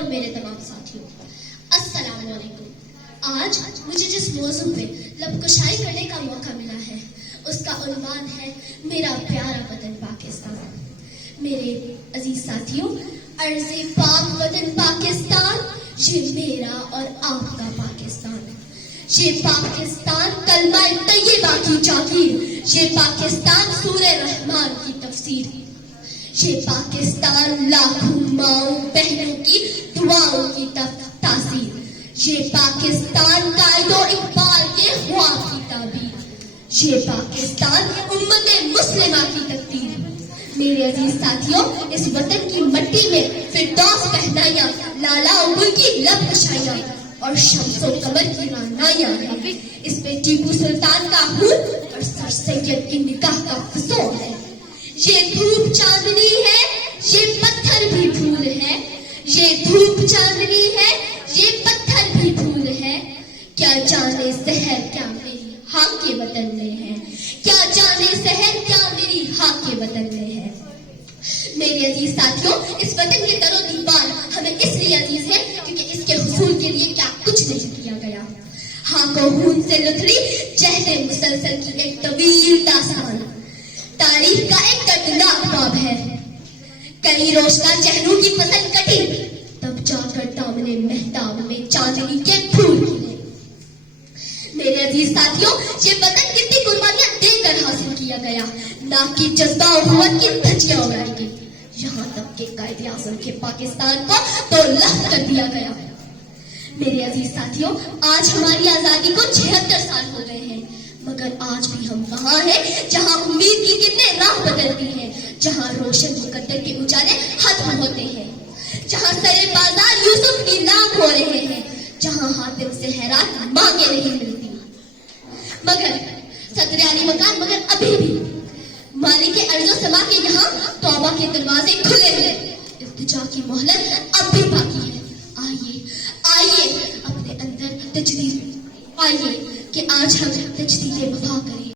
اور میرے تمام ساتھیوں، السلام علیکم۔ آج مجھے جس موضوع پہ لب کشائی کرنے کا موقع ملا ہے اس کا عنوان ہے میرا پیارا وطن پاکستان۔ میرے عزیز ساتھیوں، ارض پاک وطن پاکستان، یہ میرا اور آپ کا پاکستان، یہ پاکستان کلمہ طیبہ کی جاگیر، یہ پاکستان سورہ رحمان کی تفسیر، یہ پاکستان لاکھوں ماؤں بہنوں کی دعاؤں کی تاثیر، یہ پاکستان قائد و اقبال کے خواب کی تعبیر، یہ پاکستان امت مسلمہ کی تقدیر۔ میرے عزیز ساتھیوں، اس وطن کی مٹی میں فردوس پہنائیاں، لالا و گل کی لب کشائیاں اور شمس و قمر کی رعنائیاں ہیں۔ اس پہ ٹیپو سلطان کا خون اور سر سید کی نگاہ کا فسون ہے۔ یہ دھوپ چاندنی ہے، یہ پتھر بھی پھول ہے، یہ دھوپ چاندنی ہے، یہ پتھر بھی پھول ہے۔ کیا جانے سحر کیا میری ہاں کے وطن میں ہے، کیا جانے سحر کیا میری ہاں کے وطن میں ہے۔ میرے عزیز ساتھیوں، اس وطن کے در و دیوار ہمیں اس لیے عزیز ہے کیونکہ اس کے حصول کے لیے کیا کچھ نہیں کیا گیا۔ ہاں کو خون سے لتھڑی جہد مسلسل کی ایک طویل داستان، تاریخ کا ایک دردناک باب ہے۔ کئی روشنا چہروں کی فصل کٹی، تب جا کر دامنے مہتاب میں چاندنی کے پھول کھلے۔ میرے عزیز ساتھیوں، یہ وطن کتنی قربانیاں دے کر حاصل کیا گیا، نہ کہ جذبہ و قوت کی دھجیاں اڑائی گئی، یہاں تک کہ قائد اعظم کے پاکستان کو تو لخت کر دیا گیا۔ میرے عزیز ساتھیوں، آج ہماری آزادی کو 76 سال ہو گئے ہیں، مگر آج بھی ہم وہاں ہیں جہاں امید کی کرنیں راہ بدلتی ہیں، جہاں روشن مقدر کے اجالے ختم ہوتے ہیں، جہاں سرے بازار یوسف نیلام ہو رہے ہیں، جہاں حاتم سے حیرات مانگے نہیں ملتی۔ مگر صدر علی مکان، مگر ابھی بھی مالک ارض و سما کے یہاں توبہ کے دروازے کھلے ہیں، التجا کی مہلت اب بھی باقی ہے۔ آئیے اپنے اندر تجدید، آئیے کہ آج ہم تجدید وفا کریں۔